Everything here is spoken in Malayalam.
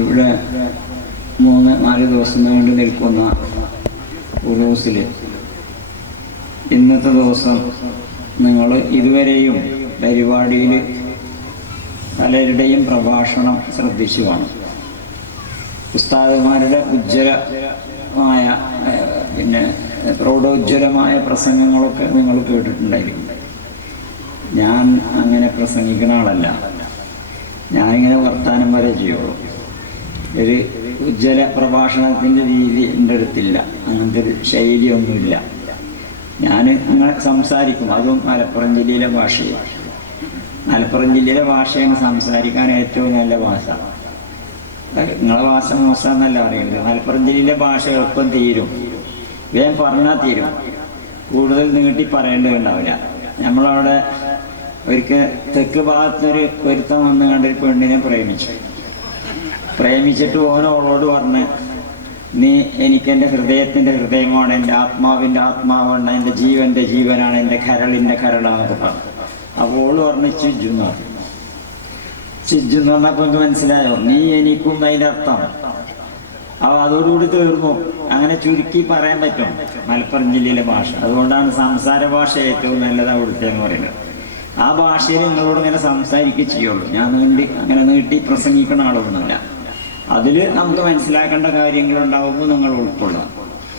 ഇവിടെ മൂന്ന് നാല് ദിവസം നീണ്ടു നിൽക്കുന്ന ഉറൂസിൽ ഇന്നത്തെ ദിവസം നിങ്ങൾ ഇതുവരെയും പരിപാടിയിൽ പലരുടെയും പ്രഭാഷണം ശ്രദ്ധിച്ചു കാണും. ഉസ്താദുമാരുടെ ഉജ്ജ്വലമായ പിന്നെ പ്രൗഢോജ്വലമായ പ്രസംഗങ്ങളൊക്കെ നിങ്ങൾ കേട്ടിട്ടുണ്ടായിരിക്കും. ഞാൻ അങ്ങനെ പ്രസംഗിക്കുന്ന ആളല്ല. ഞാനിങ്ങനെ വർത്താനം വരെ ചെയ്യുള്ളൂ. ഒരു ഉജ്ജ്വല പ്രഭാഷണത്തിന്റെ രീതി എന്റെ അടുത്തില്ല. അങ്ങനത്തെ ഒരു ശൈലിയൊന്നുമില്ല. ഞാൻ അങ്ങനെ സംസാരിക്കും. അതും മലപ്പുറം ജില്ലയിലെ ഭാഷയിൽ മലപ്പുറം ജില്ലയിലെ ഭാഷയാണ് സംസാരിക്കാൻ ഏറ്റവും നല്ല ഭാഷ. നിങ്ങളെ ഭാഷ മോശമെന്നല്ല പറയുന്നത്. മലപ്പുറം ജില്ലയിലെ ഭാഷ എളുപ്പം തീരും. വേഗം പറഞ്ഞാൽ തീരും. കൂടുതൽ നീട്ടി പറയേണ്ടതുണ്ടാവില്ല. നമ്മളവിടെ ഒരിക്കൽ തെക്ക് ഭാഗത്തൊരു പൊരുത്തം വന്ന് കണ്ട് ഒരു പെണ്ണിനെ പ്രേമിച്ചു. പ്രേമിച്ചിട്ട് ഓൻ ഓളോട് പറഞ്ഞ് നീ എനിക്ക് എന്റെ ഹൃദയത്തിന്റെ ഹൃദയമാണ് എന്റെ ആത്മാവിന്റെ ആത്മാവാണ് എന്റെ ജീവന്റെ ജീവനാണ് എന്റെ കരളിന്റെ പറഞ്ഞു അപ്പോൾ ഓൾ പറഞ്ഞ് ചിജു എന്ന് പറഞ്ഞു ചിജു എന്ന് പറഞ്ഞപ്പോൾ എനിക്ക് മനസ്സിലായോ? നീ എനിക്കും അതിന്റെ അർത്ഥം. അപ്പോൾ അതോടുകൂടി തീർന്നു. അങ്ങനെ ചുരുക്കി പറയാൻ പറ്റും മലപ്പുറം ജില്ലയിലെ ഭാഷ. അതുകൊണ്ടാണ് സംസാര ഭാഷ ഏറ്റവും നല്ലത് അവിടുത്തെ എന്ന് പറയുന്നത്. ആ ഭാഷയിൽ നിങ്ങളോട് ഇങ്ങനെ സംസാരിക്കുക ചെയ്യുള്ളൂ. ഞാൻ നീണ്ടി അങ്ങനെ നീട്ടി പ്രസംഗിക്കുന്ന ആളൊന്നുമില്ല. അതിൽ നമുക്ക് മനസ്സിലാക്കേണ്ട കാര്യങ്ങളുണ്ടാവുമ്പോൾ നിങ്ങൾ ഉൾക്കൊള്ളാം